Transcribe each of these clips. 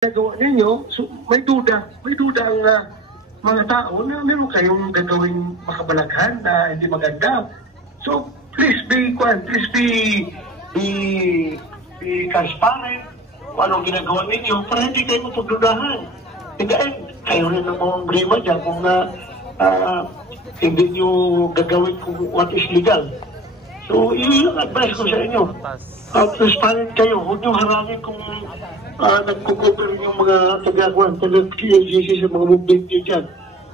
Nagawa ninyo, so may duda ang mga tao na meron kayong gagawing makabalaghan na hindi maganda. So please be transparent kung anong ginagawa ninyo para hindi kayo mapagdudahan. Hindi kayo rin ang mga brima dyan kung hindi nyo gagawin kung what is legal. So yung advice ko sa inyo, transparent kayo, huwag nyo harangin kung nagkukover yung mga taga-KLGC sa mga movement nyo dyan.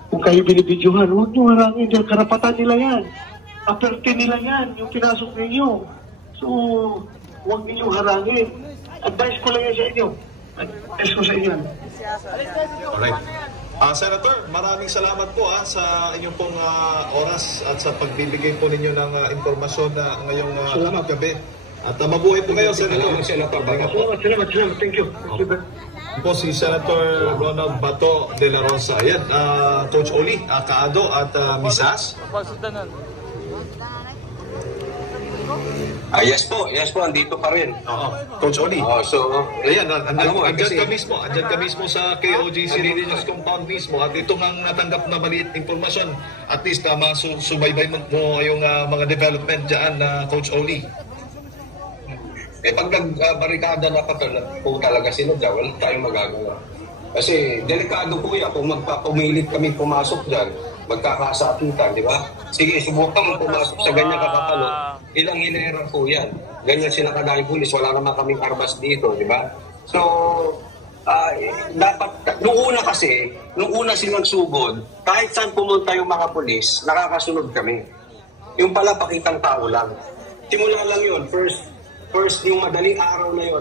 Kung kayo binibidyohan, huwag nyo harangin dyan, karapatan nila yan. Aperte nila yan, yung pinasok ninyo. So, huwag niyo harangin. Advice ko lang yan sa inyo. Advice ko sa inyo. Alright. Senator, maraming salamat po sa inyong pong oras at sa pagbibigay po ninyo ng impormasyon ngayong gabi. At mabuhay po kayo, Senator. Salamat. Thank you. Po si Senator Ronald Bato de la Rosa. Ayan, Coach Oli, Kaado at Misas. Yes po, andito pa rin. Coach Oli. Ayan, andyan ka mismo sa KOJC Religious Compound mismo at ito ang natanggap na maliit impormasyon. At least subaybay mo yung mga development dyan, Coach Oli. Pag nagbarikada na po talaga sila dyan, wala tayong magagawa. Kasi delikado po yan, kung magpapumilit kami pumasok dyan, magkakasakitan, di ba? Sige, subukan mo pumasok sa ganyan kakapalo. Ilang hilera po yan. Ganyan sila kadaming pulis, wala naman kaming armas dito, di ba? So, dapat, nung una silang sugod, kahit saan pumunta yung mga pulis, nakakasunod kami. Yung pala, pakitang tao lang. Simula lang yun, first yung madaling araw na yun,